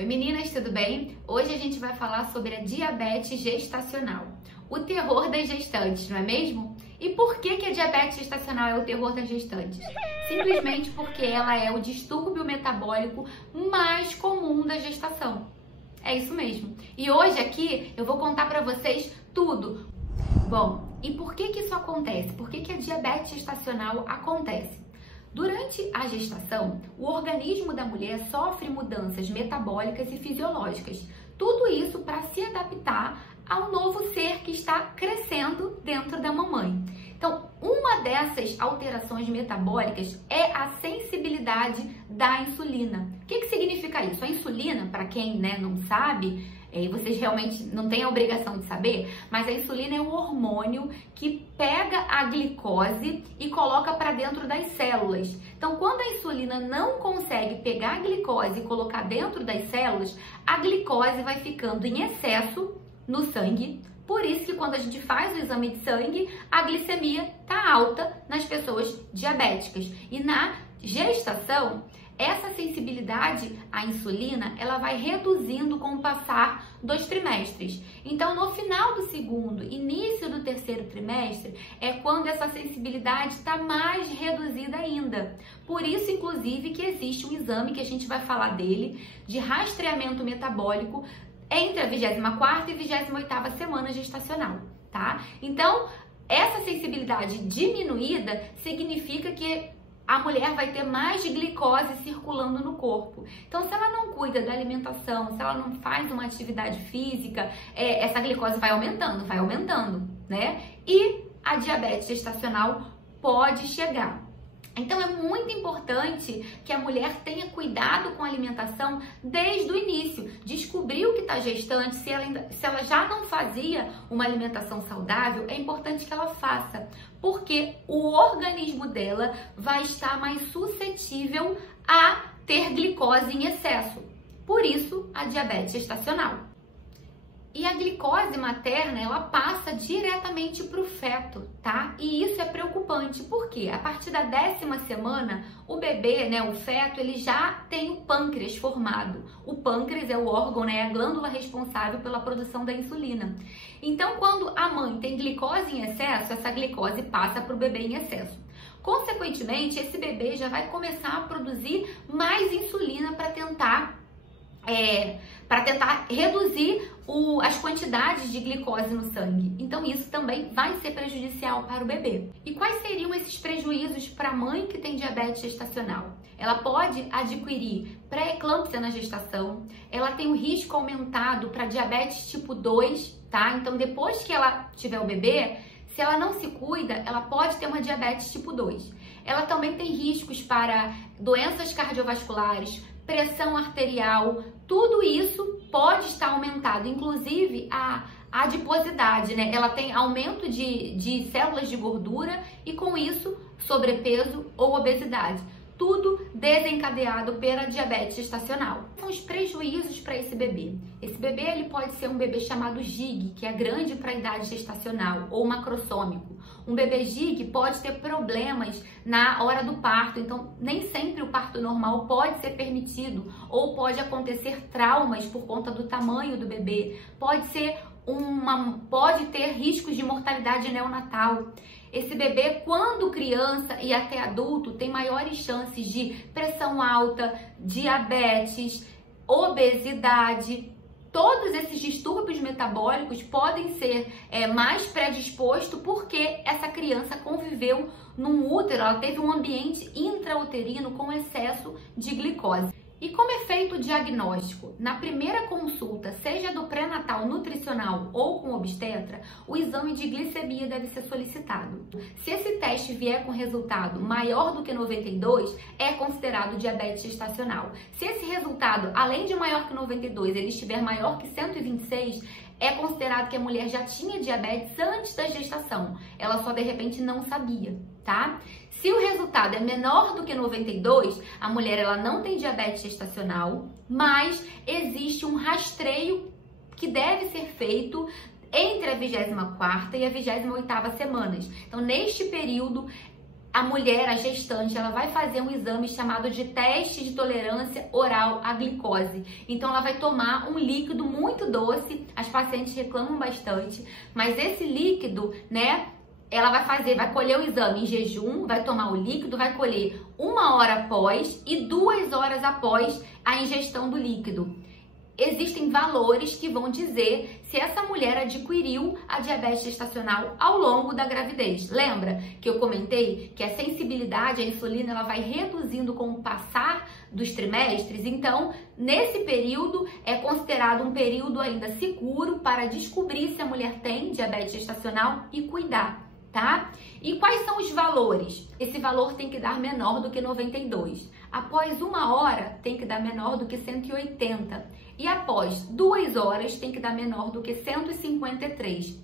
Oi meninas, tudo bem? Hoje a gente vai falar sobre a diabetes gestacional, o terror das gestantes, não é mesmo? E por que a diabetes gestacional é o terror das gestantes? Simplesmente porque ela é o distúrbio metabólico mais comum da gestação. É isso mesmo. E hoje aqui eu vou contar pra vocês tudo. Bom, e por que isso acontece? Por que a diabetes gestacional acontece? Durante a gestação, o organismo da mulher sofre mudanças metabólicas e fisiológicas. Tudo isso para se adaptar ao novo ser que está crescendo dentro da mamãe. Então, uma dessas alterações metabólicas é a sensibilidade da insulina. O que significa isso? A insulina, para quem não sabe, e vocês realmente não têm a obrigação de saber, mas a insulina é um hormônio que pega a glicose e coloca para dentro das células. Então, quando a insulina não consegue pegar a glicose e colocar dentro das células, a glicose vai ficando em excesso no sangue. Por isso que quando a gente faz o exame de sangue, a glicemia está alta nas pessoas diabéticas. E na gestação, essa sensibilidade à insulina, ela vai reduzindo com o passar dos trimestres. Então, no final do segundo, início do terceiro trimestre, é quando essa sensibilidade está mais reduzida ainda. Por isso, inclusive, que existe um exame que a gente vai falar dele, de rastreamento metabólico, entre a 24ª e 28ª semana gestacional, tá? Então, essa sensibilidade diminuída significa que a mulher vai ter mais glicose circulando no corpo. Então, se ela não cuida da alimentação, se ela não faz uma atividade física, essa glicose vai aumentando, né? E a diabetes gestacional pode chegar. Então, é muito importante que a mulher tenha cuidado com a alimentação desde o início. Descobrir o que está gestante, se ela já não fazia uma alimentação saudável, é importante que ela faça, porque o organismo dela vai estar mais suscetível a ter glicose em excesso. Por isso, a diabetes gestacional. E a glicose materna, ela passa diretamente para o feto, tá? E isso é preocupante, porque a partir da 10ª semana, o bebê, o feto, ele já tem o pâncreas formado. O pâncreas é o órgão, a glândula responsável pela produção da insulina. Então, quando a mãe tem glicose em excesso, essa glicose passa para o bebê em excesso. Consequentemente, esse bebê já vai começar a produzir mais insulina para tentar reduzir as quantidades de glicose no sangue. Então, isso também vai ser prejudicial para o bebê. E quais seriam esses prejuízos para a mãe que tem diabetes gestacional? Ela pode adquirir pré-eclâmpsia na gestação, ela tem um risco aumentado para diabetes tipo 2, tá? Então, depois que ela tiver o bebê, se ela não se cuida, ela pode ter uma diabetes tipo 2. Ela também tem riscos para doenças cardiovasculares, pressão arterial, tudo isso pode estar aumentado, inclusive a adiposidade, Ela tem aumento de células de gordura e com isso sobrepeso ou obesidade. Tudo desencadeado pela diabetes gestacional. São os prejuízos para esse bebê. Esse bebê ele pode ser um bebê chamado GIG, que é grande para a idade gestacional, ou macrossômico. Um bebê GIG pode ter problemas na hora do parto, então nem sempre o parto normal pode ser permitido, ou pode acontecer traumas por conta do tamanho do bebê. Pode ter riscos de mortalidade neonatal. Esse bebê, quando criança e até adulto, tem maiores chances de pressão alta, diabetes, obesidade. Todos esses distúrbios metabólicos podem ser mais predispostos porque essa criança conviveu num útero, ela teve um ambiente intrauterino com excesso de glicose. E como é feito o diagnóstico? Na primeira consulta, seja do pré-natal nutricional ou com obstetra, o exame de glicemia deve ser solicitado. Se esse teste vier com resultado maior do que 92, é considerado diabetes gestacional. Se esse resultado, além de maior que 92, ele estiver maior que 126, é considerado que a mulher já tinha diabetes antes da gestação. Ela só de repente não sabia, tá? Se o resultado é menor do que 92, a mulher ela não tem diabetes gestacional, mas existe um rastreio que deve ser feito entre a 24ª e a 28ª semanas. Então, neste período, a mulher, a gestante, ela vai fazer um exame chamado de teste de tolerância oral à glicose. Então, ela vai tomar um líquido muito doce, as pacientes reclamam bastante, mas esse líquido, né, ela vai colher o exame em jejum, vai tomar o líquido, vai colher 1 hora após e 2 horas após a ingestão do líquido. Existem valores que vão dizer se essa mulher adquiriu a diabetes gestacional ao longo da gravidez. Lembra que eu comentei que a sensibilidade à insulina ela vai reduzindo com o passar dos trimestres? Então, nesse período é considerado um período ainda seguro para descobrir se a mulher tem diabetes gestacional e cuidar, tá? E quais são os valores? Esse valor tem que dar menor do que 92. Após 1 hora, tem que dar menor do que 180. E após 2 horas, tem que dar menor do que 153.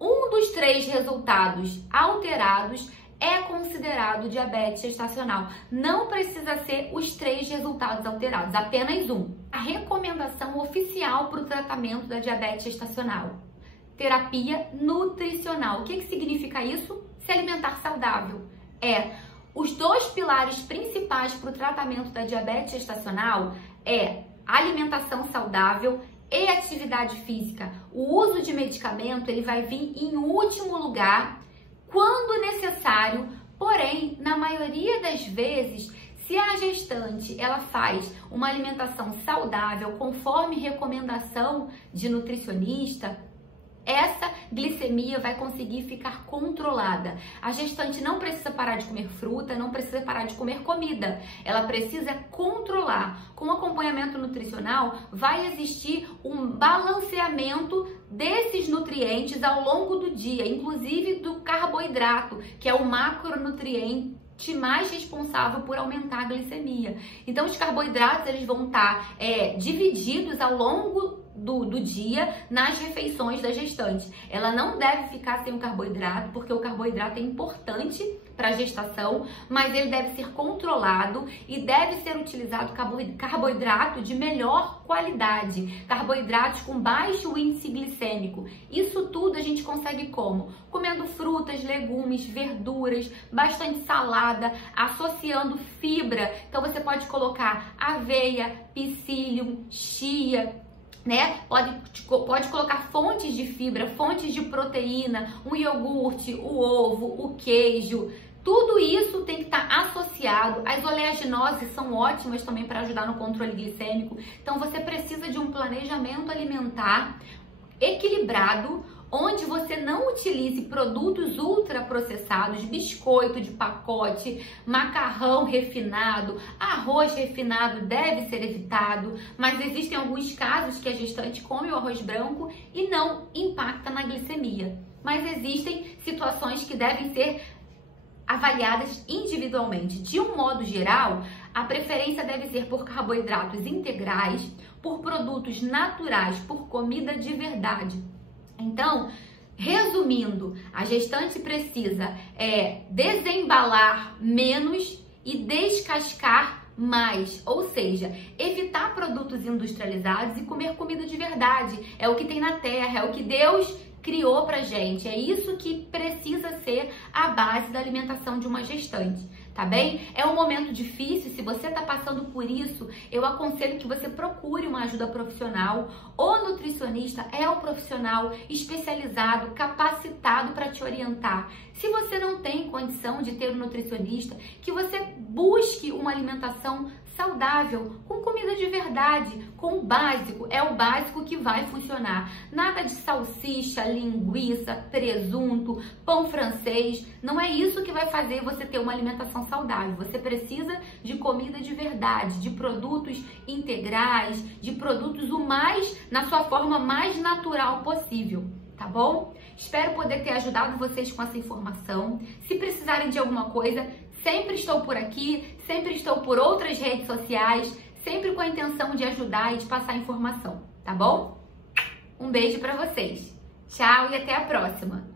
Um dos 3 resultados alterados é considerado diabetes gestacional. Não precisa ser os 3 resultados alterados, apenas um. A recomendação oficial para o tratamento da diabetes gestacional: terapia nutricional. O que significa isso? Se alimentar saudável. Os 2 pilares principais para o tratamento da diabetes gestacional é alimentação saudável e atividade física. O uso de medicamento ele vai vir em último lugar, quando necessário, porém, na maioria das vezes, se a gestante ela faz uma alimentação saudável conforme recomendação de nutricionista, essa glicemia vai conseguir ficar controlada. A gestante não precisa parar de comer fruta, não precisa parar de comer comida. Ela precisa controlar. Com acompanhamento nutricional, vai existir um balanceamento desses nutrientes ao longo do dia, inclusive do carboidrato, que é o macronutriente mais responsável por aumentar a glicemia. Então, os carboidratos eles vão estar divididos ao longo do dia nas refeições da gestante. Ela não deve ficar sem o carboidrato, porque o carboidrato é importante para a gestação, mas ele deve ser controlado e deve ser utilizado carboidrato de melhor qualidade, carboidratos com baixo índice glicêmico. Isso tudo a gente consegue como? Comendo frutas, legumes, verduras, bastante salada, associando fibra. Então você pode colocar aveia, psyllium, chia, né? Pode colocar fontes de fibra, fontes de proteína, um iogurte, o ovo, o queijo. Tudo isso tem que estar associado. As oleaginoses são ótimas também para ajudar no controle glicêmico. Então você precisa de um planejamento alimentar equilibrado, onde você não utilize produtos ultraprocessados, biscoito de pacote, macarrão refinado, arroz refinado deve ser evitado, mas existem alguns casos que a gestante come o arroz branco e não impacta na glicemia. Mas existem situações que devem ser avaliadas individualmente. De um modo geral, a preferência deve ser por carboidratos integrais, por produtos naturais, por comida de verdade. Então, resumindo, a gestante precisa desembalar menos e descascar mais, ou seja, evitar produtos industrializados e comer comida de verdade. É o que tem na terra, é o que Deus criou pra gente. É isso que precisa ser a base da alimentação de uma gestante, tá bem? É um momento difícil, se você tá passando por isso, eu aconselho que você procure uma ajuda profissional. O nutricionista é o profissional especializado, capacitado para te orientar. Se você não tem condição de ter um nutricionista, que você busque uma alimentação saudável, com comida de verdade, com o básico. É o básico que vai funcionar. Nada de salsicha, linguiça, presunto, pão francês. Não é isso que vai fazer você ter uma alimentação saudável. Você precisa de comida de verdade, de produtos integrais, de produtos na sua forma mais natural possível, tá bom? Espero poder ter ajudado vocês com essa informação. Se precisarem de alguma coisa, sempre estou por aqui, sempre estou por outras redes sociais, sempre com a intenção de ajudar e de passar informação, tá bom? Um beijo pra vocês. Tchau e até a próxima!